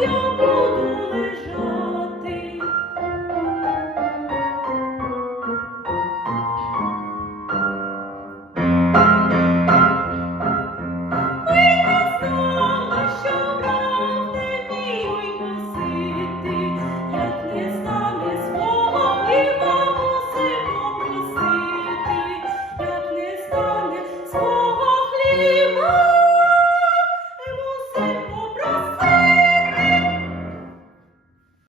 я буду.